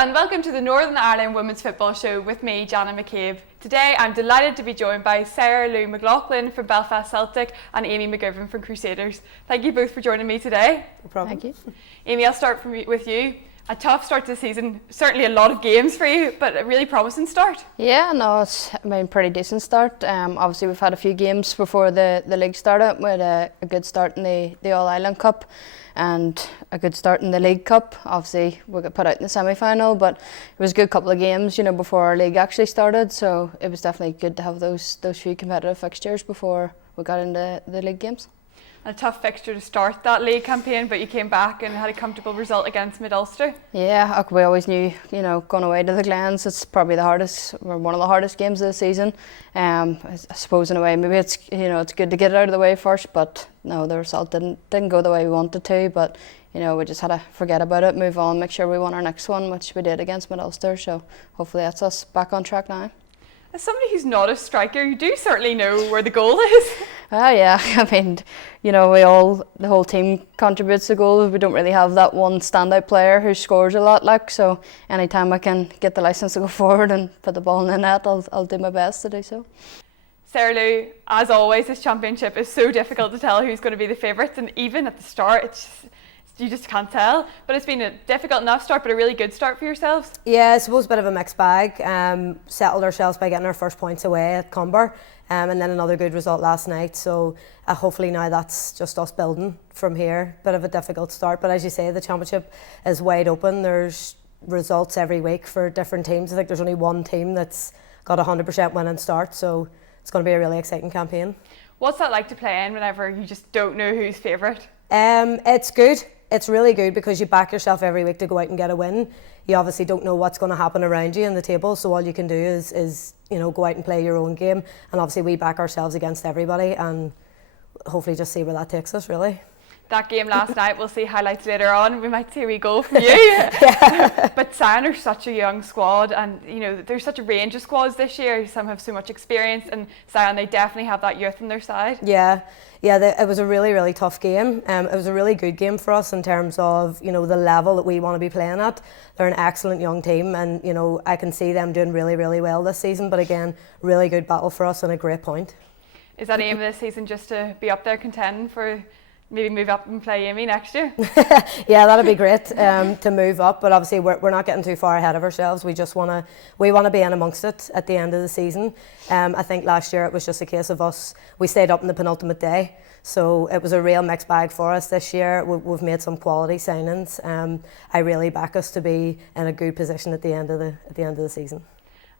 and welcome to the Northern Ireland Women's Football Show with me, Jana McCabe. Today I'm delighted to be joined by Sara Lou McLaughlin from Belfast Celtic and Amy McGivern from Crusaders. Thank you both for joining me today. No problem. Thank you. Amy, I'll start with you. A tough start to the season, certainly a lot of games for you, but a really promising start. Yeah, no, it's been a pretty decent start. Obviously we've had a few games before the league started. We had a good start in the All-Ireland Cup and a good start in the League Cup. Obviously we got put out in the semi-final, but it was a good couple of games, you know, before our league actually started, so it was definitely good to have those few competitive fixtures before we got into the league games. A tough fixture to start that league campaign, but you came back and had a comfortable result against Mid-Ulster. Yeah, we always knew, you know, going away to the Glens, it's probably the hardest, or one of the hardest games of the season. I suppose in a way, maybe it's, you know, it's good to get it out of the way first, but no, the result didn't go the way we wanted to. But you know, we just had to forget about it, move on, make sure we won our next one, which we did against Mid-Ulster. So hopefully that's us back on track now. As somebody who's not a striker, you do certainly know where the goal is. Yeah, I mean, you know, the whole team contributes to goals. We don't really have that one standout player who scores a lot, like, so anytime I can get the licence to go forward and put the ball in the net, I'll do my best to do so. Sara Lou, as always, this championship is so difficult to tell who's going to be the favourites, and even at the start, you just can't tell. But it's been a difficult enough start, but a really good start for yourselves. Yeah, I suppose a bit of a mixed bag. Settled ourselves by getting our first points away at Cumber, and then another good result last night. So hopefully now that's just us building from here. Bit of a difficult start, but as you say, the championship is wide open. There's results every week for different teams. I think there's only one team that's got a 100% winning start, so it's going to be a really exciting campaign. What's that like to play in whenever you just don't know who's favourite? It's good. It's really good because you back yourself every week to go out and get a win. You obviously don't know what's going to happen around you in the table, so all you can do is you know, go out and play your own game. And obviously we back ourselves against everybody, and hopefully just see where that takes us, really. That game last night, we'll see highlights later on. We might see a wee goal from you. Yeah. But Sion are such a young squad, and you know, there's such a range of squads this year. Some have so much experience, and Sion, they definitely have that youth on their side. Yeah, it was a really, really tough game. It was a really good game for us in terms of, you know, the level that we want to be playing at. They're an excellent young team, and you know, I can see them doing really, really well this season. But again, really good battle for us and a great point. Is that aim this season just to be up there contending for? Maybe move up and play Amy next year? Yeah, that'd be great to move up, but obviously we're not getting too far ahead of ourselves. We want to be in amongst it at the end of the season. I think last year it was just a case of us, we stayed up in the penultimate day, so it was a real mixed bag for us this year. We've made some quality signings. I really back us to be in a good position at the end of the season.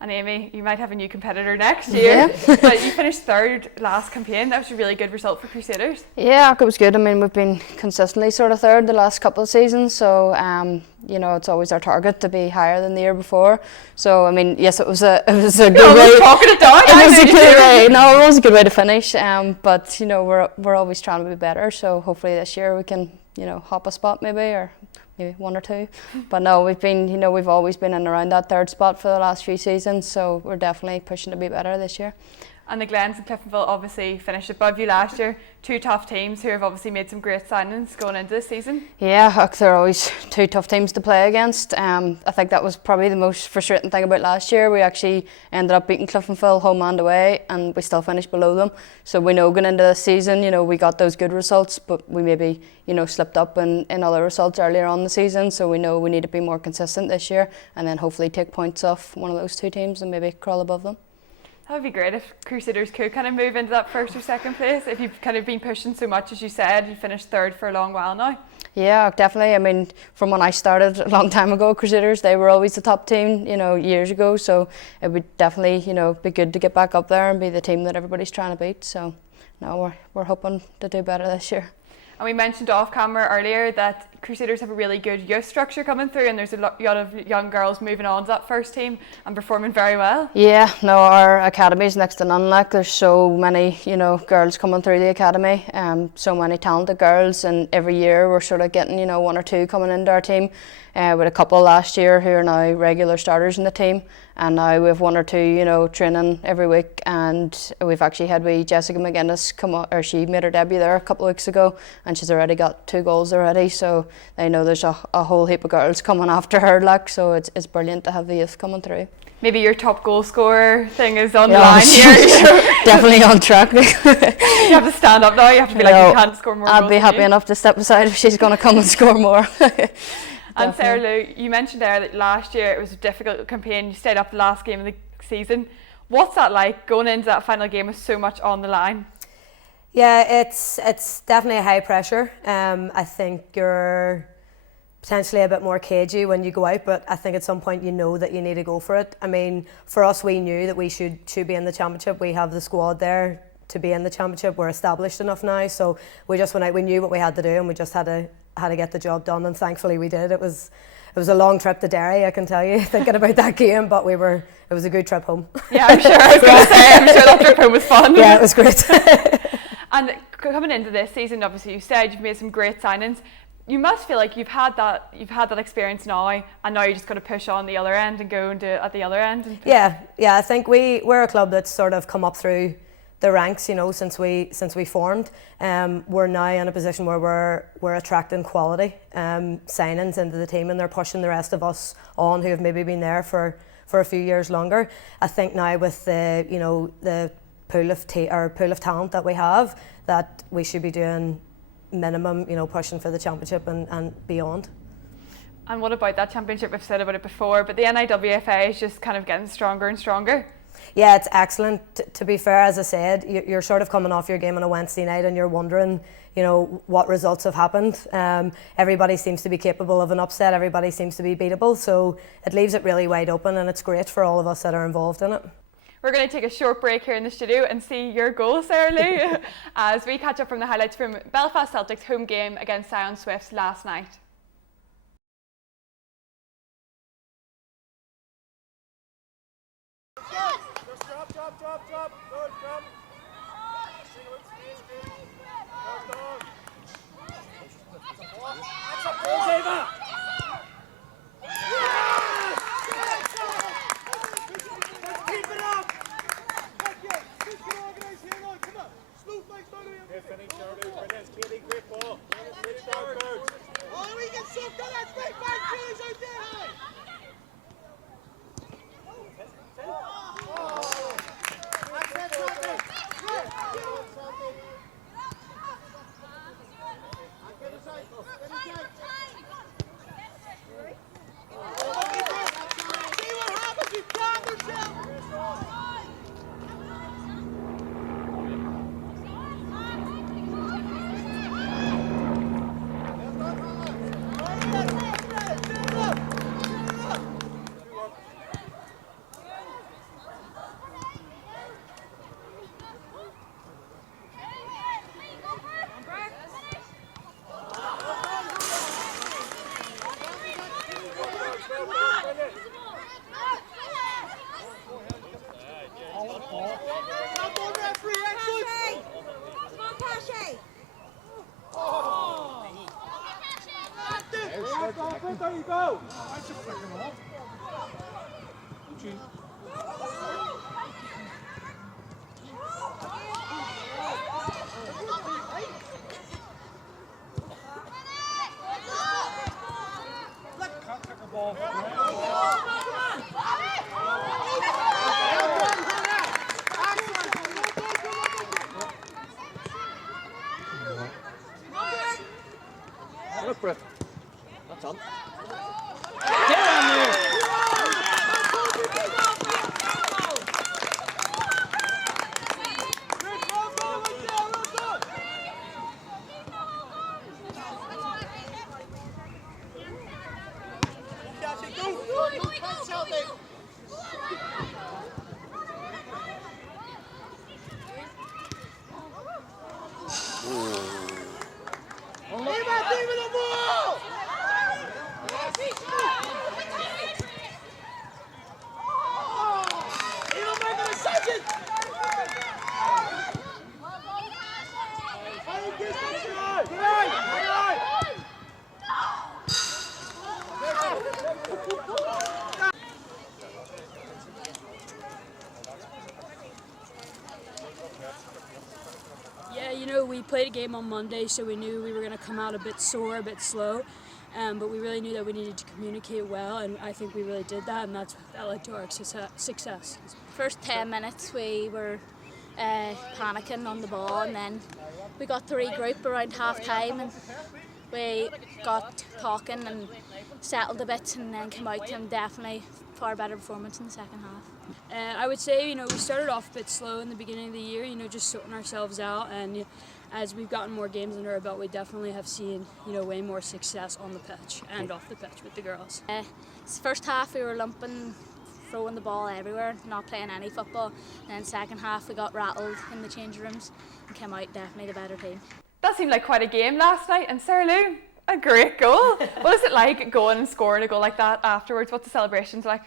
And Amy, you might have a new competitor next year, yeah. But you finished third last campaign. That was a really good result for Crusaders. Yeah, it was good. I mean, we've been consistently sort of third the last couple of seasons, so you know, it's always our target to be higher than the year before. So I mean, yes, it was a good way. Talking it down. It was a good way. No, it was a good way to finish. But you know, we're always trying to be better. So hopefully this year we can, you know, hop a spot maybe, or maybe one or two. But no, we've always been in around that third spot for the last few seasons, so we're definitely pushing to be better this year. And the Glens and Cliftonville obviously finished above you last year. Two tough teams who have obviously made some great signings going into this season. Yeah, they're always two tough teams to play against. I think that was probably the most frustrating thing about last year. We actually ended up beating Cliftonville home and away, and we still finished below them. So we know going into the season, you know, we got those good results, but we maybe, you know, slipped up in other results earlier on in the season. So we know we need to be more consistent this year, and then hopefully take points off one of those two teams and maybe crawl above them. That would be great if Crusaders could kind of move into that first or second place. If you've kind of been pushing so much, as you said, you finished third for a long while now. Yeah, definitely. I mean, from when I started a long time ago, Crusaders, they were always the top team, you know, years ago. So it would definitely, you know, be good to get back up there and be the team that everybody's trying to beat. So no, we're hoping to do better this year. And we mentioned off camera earlier that Crusaders have a really good youth structure coming through, and there's a lot of young girls moving on to that first team and performing very well. Yeah, no, our academy is next to none. Like, there's so many, you know, girls coming through the academy, so many talented girls, and every year we're sort of getting, you know, one or two coming into our team. With a couple last year who are now regular starters in the team, and now we have one or two, you know, training every week. And we've actually had Jessica McGuinness come on, or she made her debut there a couple of weeks ago, and she's already got 2 goals already, so they know there's a whole heap of girls coming after her, like, so it's brilliant to have the youth coming through. Maybe your top goal scorer thing is on the line here. Definitely on track. You have to stand up now, you have to be like, you can't score more goals. I'd be happy enough to step aside if she's going to come and score more. And Sara Lou, you mentioned there that last year it was a difficult campaign, you stayed up the last game of the season. What's that like, going into that final game with so much on the line? Yeah, it's definitely a high pressure. I think you're potentially a bit more cagey when you go out, but I think at some point you know that you need to go for it. I mean, for us, we knew that we should be in the championship. We have the squad there to be in the championship. We're established enough now, so we just went out. We knew what we had to do, and we just had to get the job done. And thankfully, we did. It was a long trip to Derry, I can tell you, thinking about that game. But it was a good trip home. Yeah, I'm sure. I was going to say, I'm sure that trip home was fun. Yeah, it was great. And coming into this season, obviously, you said you've made some great signings. You must feel like you've had that experience now, and now you're just going to push on the other end and go and do it at the other end. Yeah, I think we're a club that's sort of come up through the ranks, you know, since we formed. We're now in a position where we're attracting quality signings into the team, and they're pushing the rest of us on who have maybe been there for a few years longer. I think now with the pool of talent that we have, that we should be doing minimum, pushing for the championship and beyond. And what about that championship? We've said about it before, but the NIWFA is just kind of getting stronger and stronger. Yeah, it's excellent. To be fair, as I said, you're sort of coming off your game on a Wednesday night and you're wondering, what results have happened. Everybody seems to be capable of an upset. Everybody seems to be beatable. So it leaves it really wide open, and it's great for all of us that are involved in it. We're going to take a short break here in the studio and see your goal, Sara Lou, as we catch up from the highlights from Belfast Celtic's home game against Sion Swifts last night. There you go. That's a flicking off. Look, Brett. That's on. Get on there! we played a game on Monday, so we knew we were going to come out a bit sore, a bit slow. But we really knew that we needed to communicate well, and I think we really did that, and that led to our success. First 10 minutes we were panicking on the ball, and then we got to regroup around half time, and we got talking and settled a bit, and then came out and definitely far better performance in the second half. I would say, we started off a bit slow in the beginning of the year, just sorting ourselves out, and as we've gotten more games under our belt, we definitely have seen, way more success on the pitch and off the pitch with the girls. First half we were lumping, throwing the ball everywhere, not playing any football. And then second half we got rattled in the change rooms and came out definitely the better team. That seemed like quite a game last night, and Sara Lou, a great goal. What is it like going and scoring a goal like that afterwards? What's the celebrations like?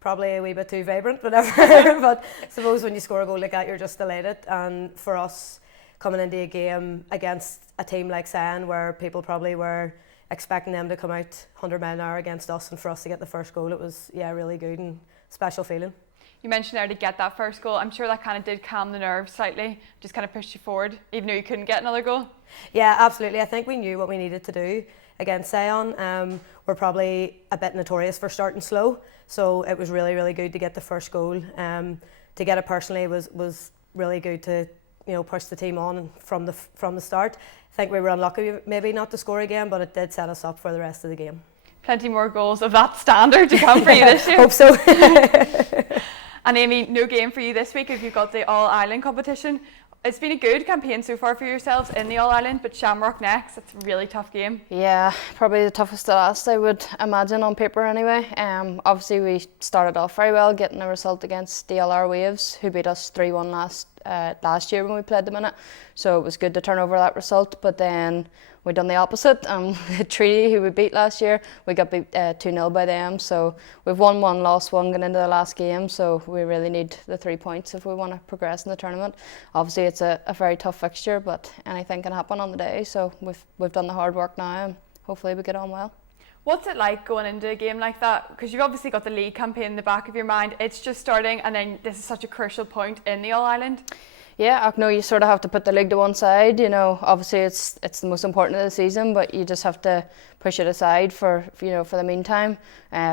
Probably a wee bit too vibrant, whatever. But I suppose when you score a goal like that, you're just delighted. And for us, coming into a game against a team like Sion, where people probably were expecting them to come out 100 mile an hour against us, and for us to get the first goal, it was really good and special feeling. You mentioned there to get that first goal. I'm sure that kind of did calm the nerves slightly, just kind of pushed you forward, even though you couldn't get another goal. Yeah, absolutely. I think we knew what we needed to do against Sion. We're probably a bit notorious for starting slow, so it was really, really good to get the first goal. To get it personally was really good to push the team on from the start. I think we were unlucky maybe not to score again, but it did set us up for the rest of the game. Plenty more goals of that standard to come for you this year. Hope so. And Amy, no game for you this week if you've got the All-Ireland competition. It's been a good campaign so far for yourselves in the All-Ireland, but Shamrock next, it's a really tough game. Yeah, probably the toughest to last, I would imagine, on paper anyway. Obviously we started off very well, getting a result against DLR Waves, who beat us 3-1 last year when we played them in it. So it was good to turn over that result, but then we done the opposite. Treaty, who we beat last year, we got beat 2-0 by them. So we've won 1, lost 1 going into the last game. So we really need the 3 points if we want to progress in the tournament. Obviously it's a very tough fixture, but anything can happen on the day. So we've done the hard work now, and hopefully we get on well. What's it like going into a game like that? Because you've obviously got the league campaign in the back of your mind. It's just starting, and then this is such a crucial point in the All-Ireland. Yeah, I know you sort of have to put the league to one side. Obviously it's the most important of the season, but you just have to push it aside for the meantime.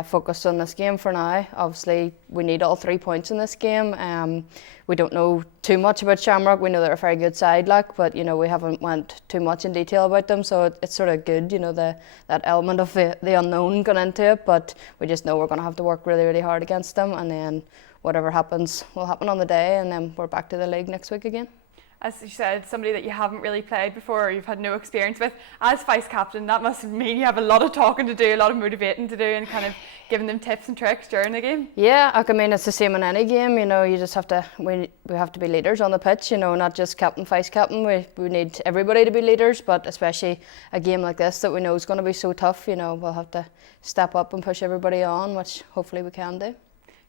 Focus on this game for now. Obviously, we need all 3 points in this game. We don't know too much about Shamrock. We know they're a very good side, but we haven't went too much in detail about them, so it's sort of good, that element of the unknown going into it. But we just know we're going to have to work really, really hard against them, and then whatever happens will happen on the day, and then we're back to the league next week again. As you said, somebody that you haven't really played before or you've had no experience with, as vice captain, that must mean you have a lot of talking to do, a lot of motivating to do, and kind of giving them tips and tricks during the game. Yeah, I mean it's the same in any game. You just have to we have to be leaders on the pitch. Not just captain, vice captain. We need everybody to be leaders, but especially a game like this that we know is going to be so tough. We'll have to step up and push everybody on, which hopefully we can do.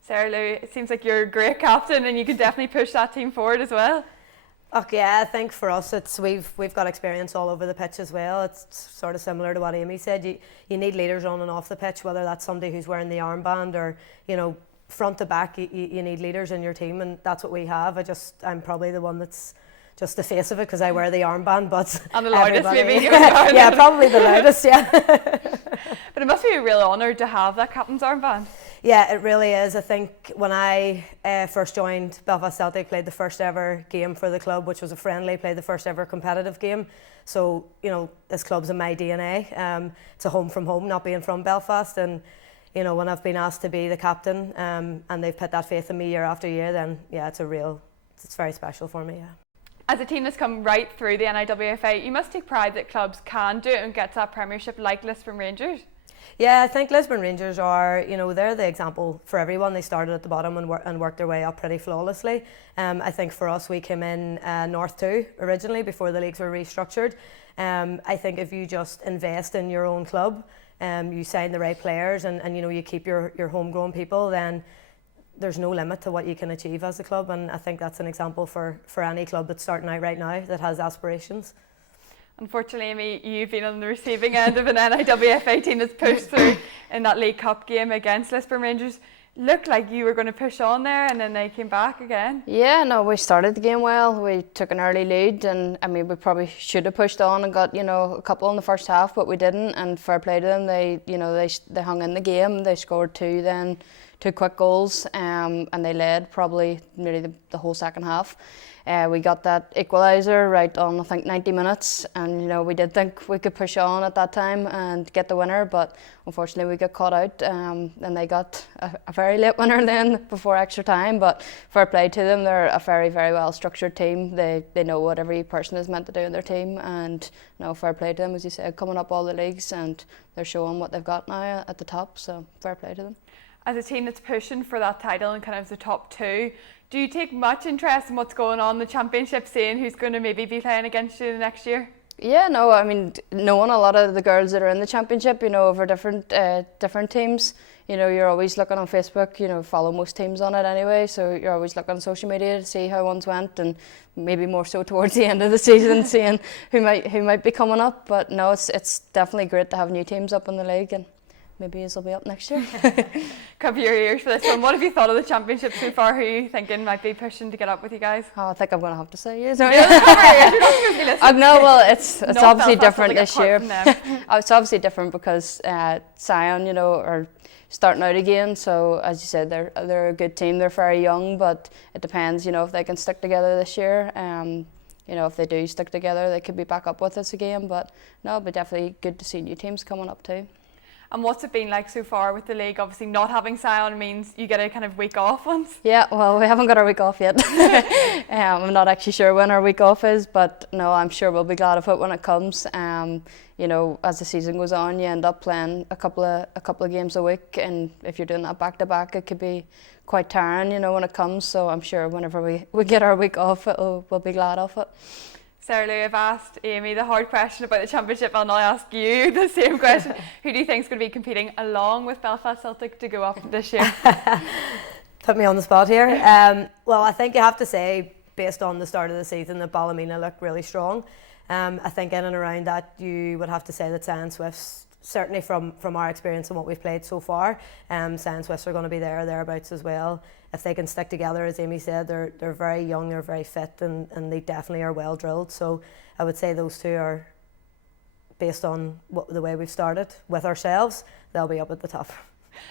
Sara Lou, it seems like you're a great captain, and you can definitely push that team forward as well. Okay, yeah, I think for us we've got experience all over the pitch as well. It's sort of similar to what Amy said. You need leaders on and off the pitch, whether that's somebody who's wearing the armband or front to back. You need leaders in your team, and that's what we have. I'm probably the one that's just the face of it because I wear the armband, but and the loudest maybe. Yeah, probably the loudest. Yeah. But it must be a real honour to have that captain's armband. Yeah, it really is. I think when I first joined Belfast Celtic, played the first ever game for the club, which was a friendly, played the first ever competitive game. So, this club's in my DNA. It's a home from home, not being from Belfast. And, when I've been asked to be the captain and they've put that faith in me year after year, then, yeah, it's very special for me, yeah. As a team that's come right through the NIWFA, you must take pride that clubs can do it and get to that premiership like Lisburn Rangers. Yeah, I think Lisburn Rangers are, they're the example for everyone. They started at the bottom and worked their way up pretty flawlessly. I think for us, we came in North 2 originally before the leagues were restructured. I think if you just invest in your own club, you sign the right players and you keep your homegrown people, then there's no limit to what you can achieve as a club. And I think that's an example for any club that's starting out right now that has aspirations. Unfortunately, Amy, you've been on the receiving end of an NIWFA team that's pushed through in that League Cup game against Lisburn Rangers. looked like you were going to push on there, and then they came back again. Yeah, no, we started the game well. We took an early lead, and I mean, we probably should have pushed on and got, you know, a couple in the first half, but we didn't. And fair play to them. They, you know, they hung in the game. They scored two quick goals, and they led probably nearly the whole second half. We got that equaliser right on, I think, 90 minutes, and you know, we did think we could push on at that time and get the winner, but unfortunately we got caught out, and they got a very late winner then before extra time. But fair play to them, they're a very, very well structured team. They know what every person is meant to do in their team, and no, fair play to them, as you said, coming up all the leagues, and they're showing what they've got now at the top, so fair play to them. As a team that's pushing for that title and kind of the top two, do you take much interest in what's going on in the championship, seeing who's going to maybe be playing against you the next year? Yeah, no, I mean, knowing a lot of the girls that are in the championship, you know, over different teams, you know, you're always looking on Facebook, you know, follow most teams on it anyway, so you're always looking on social media to see how ones went, and maybe more so towards the end of the season, seeing who might be coming up. But no, it's definitely great to have new teams up in the league, and maybe it'll be up next year. Cover your ears for this one. What have you thought of the championship so far? Who are you thinking might be pushing to get up with you guys? Oh, I think I'm going to have to say you. Cover your ears, you're not supposed to be listening. No, well, it's Not obviously Belfast different Celtic this year. apart from them. It's obviously different because Sion, you know, are starting out again. So as you said, they're a good team. They're very young, but it depends, you know, if they can stick together this year. You know, if they do stick together, they could be back up with us again. But no, it'll be definitely good to see new teams coming up too. And what's it been like so far with the league? Obviously not having Sion means you get a kind of week off once. Yeah, well, we haven't got our week off yet. I'm not actually sure when our week off is, but no, I'm sure we'll be glad of it when it comes. You know, as the season goes on, you end up playing a couple of games a week, and if you're doing that back to back, it could be quite tiring, you know, when it comes. So I'm sure whenever we get our week off, we'll be glad of it. Sara Lou, I've asked Amy the hard question about the championship. I'll now ask you the same question. Who do you think is going to be competing along with Belfast Celtic to go up this year? Put me on the spot here. Well, I think you have to say, based on the start of the season, that Ballymena looked really strong. I think in and around that, you would have to say that Sion Swifts, certainly from our experience and what we've played so far, Sion Swifts are going to be there or thereabouts as well. If they can stick together, as Amy said, they're very young, they're very fit, and they definitely are well drilled. So I would say those two are, based on the way we've started with ourselves, they'll be up at the top.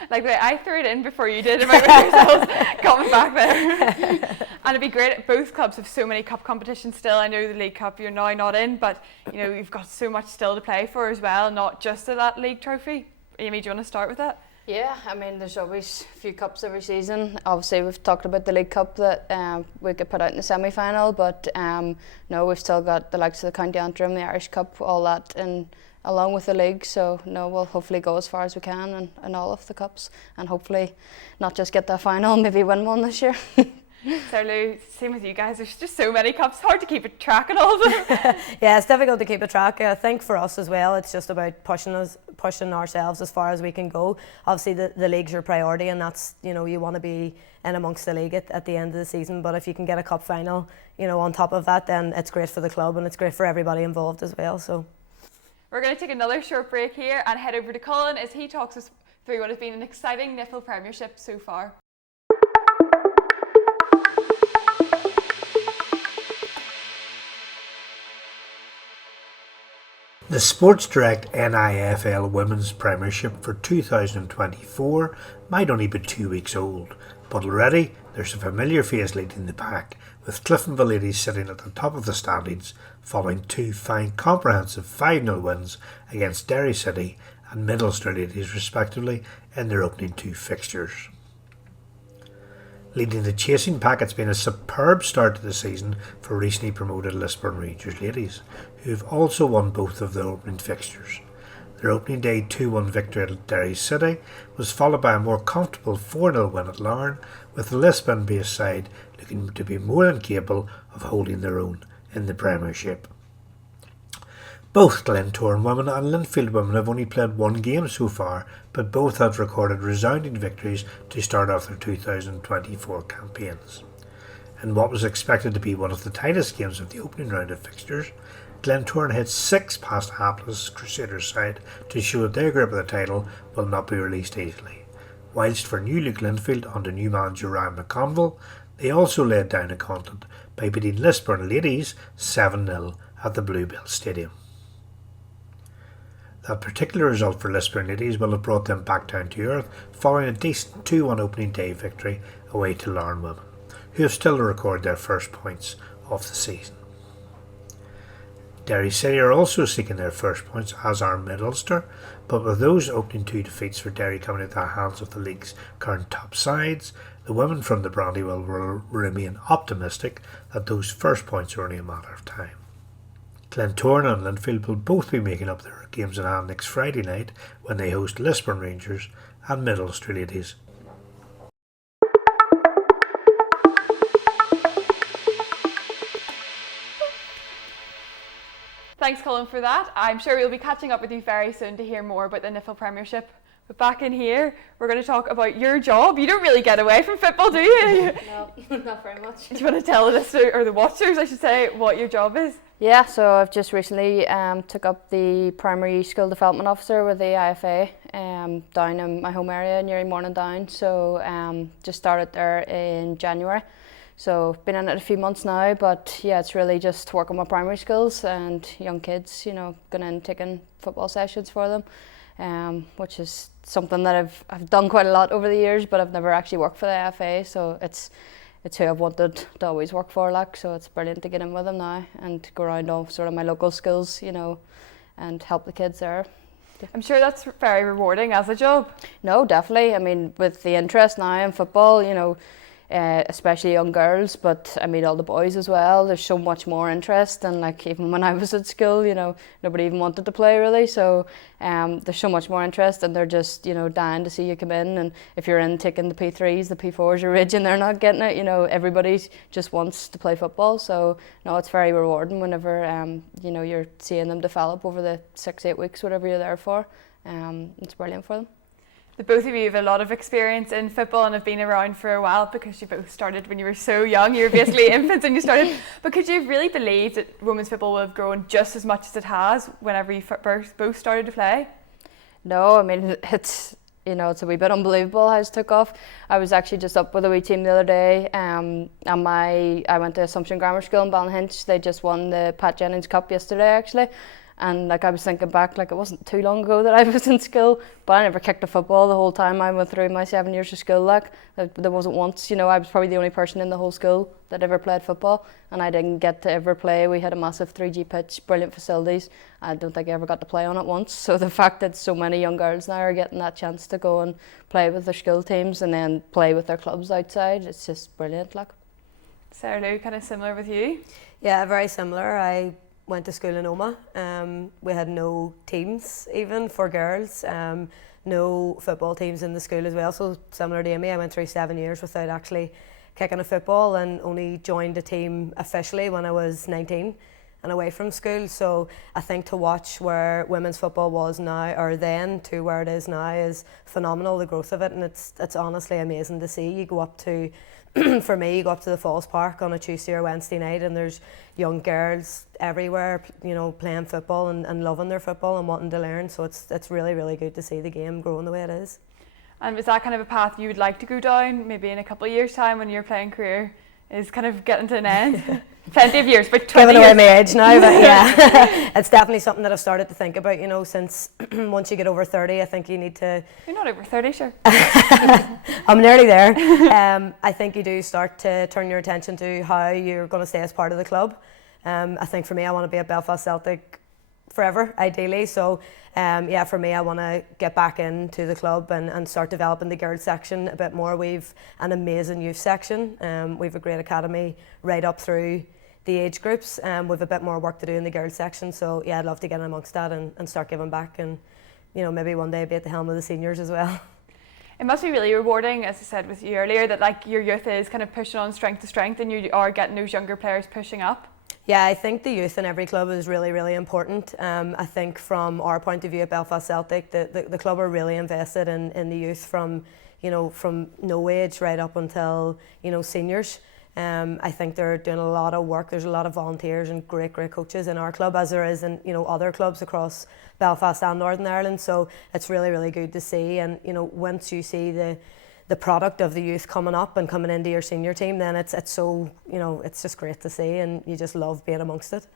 Like I threw it in before you did about yourselves coming back there. And it'd be great. Both clubs have so many cup competitions still. I know the League Cup you're now not in, but you know you've got so much still to play for as well, not just that league trophy. Amy, do you want to start with that? Yeah, I mean, there's always a few cups every season. Obviously, we've talked about the League Cup that we could put out in the semi-final, but no, we've still got the likes of the County Antrim, the Irish Cup, all that, and along with the league. So no, we'll hopefully go as far as we can in all of the cups, and hopefully not just get the final, maybe win one this year. Sara Lou, same with you guys, there's just so many cups, hard to keep a track on all of them. Yeah, it's difficult to keep a track. I think for us as well, it's just about pushing ourselves as far as we can go. Obviously the league's your priority, and that's, you know, you want to be in amongst the league at the end of the season, but if you can get a cup final, you know, on top of that, then it's great for the club and it's great for everybody involved as well. So we're going to take another short break here and head over to Colin as he talks us through what has been an exciting NIFL Premiership so far. The Sports Direct NIFL Womens Premiership for 2024 might only be 2 weeks old, but already there's a familiar face leading the pack, with Cliftonville ladies sitting at the top of the standings following two fine comprehensive 5-0 wins against Derry City and Middlesbrough ladies respectively in their opening two fixtures. Leading the chasing pack, it's been a superb start to the season for recently promoted Lisburn Rangers ladies, who have also won both of their opening fixtures. Their opening day 2-1 victory at Derry City was followed by a more comfortable 4-0 win at Larne, with the Lisbon-based side looking to be more than capable of holding their own in the Premiership. Both Glentoran women and Linfield women have only played one game so far, but both have recorded resounding victories to start off their 2024 campaigns. In what was expected to be one of the tightest games of the opening round of fixtures, Glentoran hit 6 past hapless Crusaders side to show that their grip of the title will not be released easily. whilst for New Luke Linfield under new manager Ryan McConville, they also laid down a gauntlet by beating Lisburn Ladies 7-0 at the Bluebell Stadium. That particular result for Lisburn Ladies will have brought them back down to earth following a decent 2-1 opening day victory away to Larne Women, who have still to record their first points of the season. Derry City are also seeking their first points, as are Mid-Ulster, but with those opening 2 defeats for Derry coming at the hands of the league's current top sides, the women from the Brandywell will remain optimistic that those first points are only a matter of time. Glentoran and Linfield will both be making up their games in hand next Friday night when they host Lisburn Rangers and Mid-Ulster Ladies. Thanks, Colin, for that. I'm sure we'll be catching up with you very soon to hear more about the NIFL Premiership. But back in here, we're going to talk about your job. You don't really get away from football, do you? No, not very much. Do you want to tell the listener, or the watchers, I should say, what your job is? Yeah, so I've just recently took up the primary school development officer with the IFA down in my home area near Morning Down. So just started there in January. So been in it a few months now, but yeah, it's really just working with primary schools and young kids, you know, going in taking football sessions for them, which is something that I've done quite a lot over the years, but I've never actually worked for the IFA, so it's who I've wanted to always work for, like, so it's brilliant to get in with them now and go around all sort of my local schools, you know, and help the kids there. I'm sure that's very rewarding as a job. No, definitely. I mean, with the interest now in football, you know, especially young girls, but I mean all the boys as well, there's so much more interest, and like even when I was at school, you know, nobody even wanted to play really, so there's so much more interest, and they're just, you know, dying to see you come in. And if you're in taking the P3s, the P4s, you're raging they're not getting it, you know, everybody just wants to play football. So no, it's very rewarding whenever you know, you're seeing them develop over the 6-8 weeks, whatever you're there for. It's brilliant for them. The both of you have a lot of experience in football and have been around for a while, because you both started when you were so young. You were basically infants when you started. But could you really believe that women's football will have grown just as much as it has whenever you both started to play? No, I mean, it's, you know, it's a wee bit unbelievable how it took off. I was actually just up with a wee team the other day, and I went to Assumption Grammar School in Ballinhinch. They just won the Pat Jennings Cup yesterday, actually. And like I was thinking back, like it wasn't too long ago that I was in school, but I never kicked a football the whole time I went through my 7 years of school. Like there wasn't once, you know, I was probably the only person in the whole school that ever played football, and I didn't get to ever play. We had a massive 3G pitch, brilliant facilities. I don't think I ever got to play on it once. So the fact that so many young girls now are getting that chance to go and play with their school teams and then play with their clubs outside, it's just brilliant. Like. Sara Lou, kind of similar with you? Yeah, very similar. I went to school in Oma. We had no teams even for girls, no football teams in the school as well. So similar to Amy, I went through 7 years without actually kicking a football, and only joined a team officially when I was 19 and away from school. So I think to watch where women's football was now, or then, to where it is now, is phenomenal, the growth of it, and it's honestly amazing to see. You go up to for me, you go up to the Falls Park on a Tuesday or Wednesday night, and there's young girls everywhere, you know, playing football and loving their football and wanting to learn. So it's really, really good to see the game growing the way it is. And is that kind of a path you would like to go down, maybe in a couple of years' time when your playing career is kind of getting to an end? Plenty of years, but 20 Giving years. away my age now, but yeah, it's definitely something that I've started to think about, you know, since once you get over 30, I think you need to... You're not over 30, sure. I'm nearly there. I think you do start to turn your attention to how you're going to stay as part of the club. I think for me, I want to be at Belfast Celtic forever, ideally. So yeah, for me, I want to get back into the club and start developing the girls section a bit more. We've an amazing youth section. We've a great academy right up through the age groups. We've a bit more work to do in the girls section. So yeah, I'd love to get in amongst that and start giving back, and you know, maybe one day be at the helm of the seniors as well. It must be really rewarding, as I said with you earlier, that like your youth is kind of pushing on strength to strength, and you are getting those younger players pushing up. Yeah, I think the youth in every club is really, really important. I think from our point of view at Belfast Celtic, the club are really invested in the youth from, you know, from no age right up until, you know, seniors. I think they're doing a lot of work. There's a lot of volunteers and great coaches in our club, as there is in other clubs across Belfast and Northern Ireland. So it's really good to see. And once you see the product of the youth coming up and coming into your senior team, then it's so it's just great to see, and you just love being amongst it.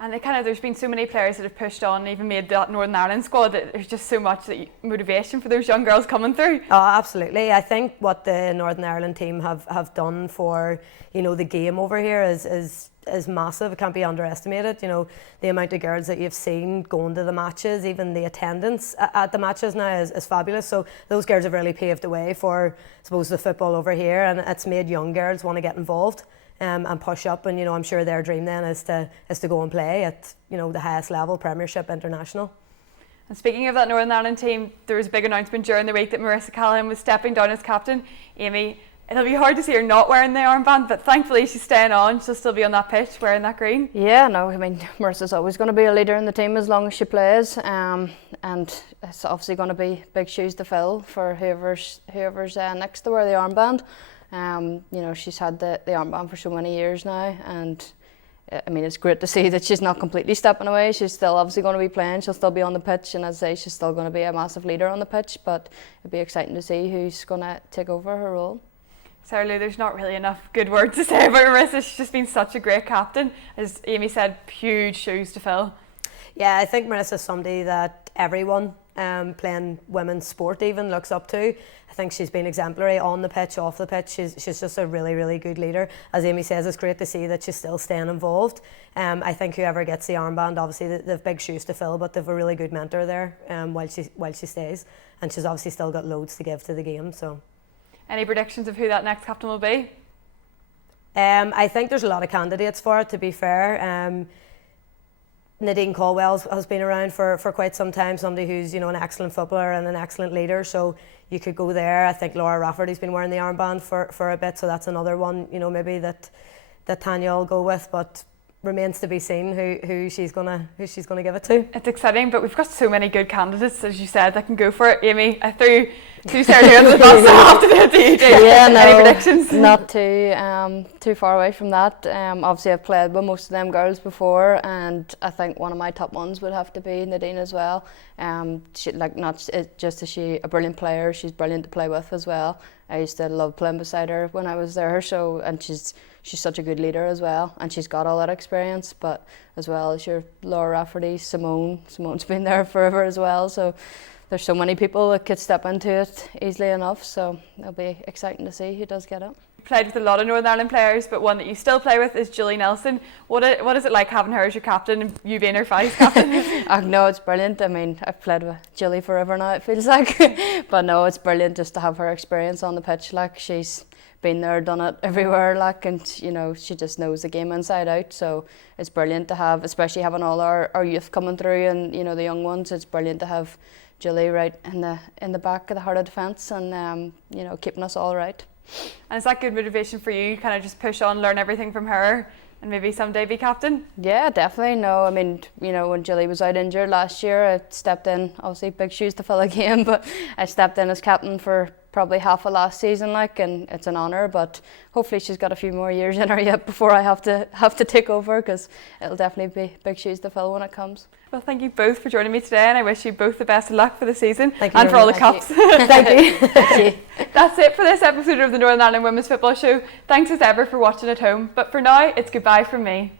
And there's been so many players that have pushed on and even made that Northern Ireland squad that there's just so much motivation for those young girls coming through. Oh, absolutely. I think what the Northern Ireland team have done for the game over here is massive. It can't be underestimated. The amount of girls that you've seen going to the matches, even the attendance at the matches now is fabulous. So those girls have really paved the way for, I suppose, the football over here, and it's made young girls want to get involved. And push up, and I'm sure their dream then is to go and play at the highest level, Premiership, International. And speaking of that Northern Ireland team, there was a big announcement during the week that Marissa Callahan was stepping down as captain. Amy, it'll be hard to see her not wearing the armband, but thankfully she's staying on. She'll still be on that pitch wearing that green. Yeah, no, I mean, Marissa's always going to be a leader in the team as long as she plays, and it's obviously going to be big shoes to fill for whoever's next to wear the armband. She's had the armband for so many years now, and I mean, it's great to see that she's not completely stepping away. She's still obviously going to be playing, she'll still be on the pitch, and as I say, she's still going to be a massive leader on the pitch, but it'll be exciting to see who's going to take over her role. Sara Lou, there's not really enough good words to say about Marissa. She's just been such a great captain. As Amy said, huge shoes to fill. Yeah, I think Marissa's somebody that everyone playing women's sport even looks up to. I think she's been exemplary on the pitch, off the pitch. She's just a really good leader. As Amy says, it's great to see that she's still staying involved. I think whoever gets the armband, obviously they've big shoes to fill, but they've a really good mentor there while she stays, and she's obviously still got loads to give to the game. So, any predictions of who that next captain will be? I think there's a lot of candidates for it, to be fair. Nadine Caldwell has been around for quite some time, somebody who's an excellent footballer and an excellent leader, so you could go there. I think Laura Rafferty's been wearing the armband for a bit, so that's another one maybe that Tanya will go with, but remains to be seen who she's gonna give it to. It's exciting, but we've got so many good candidates, as you said, that can go for it. Amy, I threw two Sara Lou under the bus. I have to do it to you too. Yeah, no, any predictions? Not too far away from that. Obviously I've played with most of them girls before, and I think one of my top ones would have to be Nadine as well. She just as she a brilliant player, she's brilliant to play with as well. I used to love playing beside her when I was there, and she's such a good leader as well, and she's got all that experience, but as well as your Laura Rafferty, Simone's been there forever as well, so there's so many people that could step into it easily enough, so it'll be exciting to see who does get it. You played with a lot of Northern Ireland players, but one that you still play with is Julie Nelson. What is it like having her as your captain and you being her vice captain? No, it's brilliant. I mean, I've played with Julie forever now, it feels like. But no, it's brilliant just to have her experience on the pitch. Like, she's been there, done it everywhere, like, and she just knows the game inside out. So it's brilliant to have, especially having all our youth coming through and the young ones. It's brilliant to have Julie right in the back of the heart of defence and keeping us all right. And is that good motivation for you? Kind of just push on, learn everything from her, and maybe someday be captain? Yeah, definitely. No, I mean, when Julie was out injured last year, I stepped in, obviously big shoes to fill again, but I stepped in as captain for probably half of last season, and it's an honour, but hopefully she's got a few more years in her yet before I have to take over, because it'll definitely be big shoes to fill when it comes. Well, thank you both for joining me today, and I wish you both the best of luck for the season and for all the cups. Thank you. Thank you. That's it for this episode of the Northern Ireland Women's Football Show. Thanks as ever for watching at home, but for now, it's goodbye from me.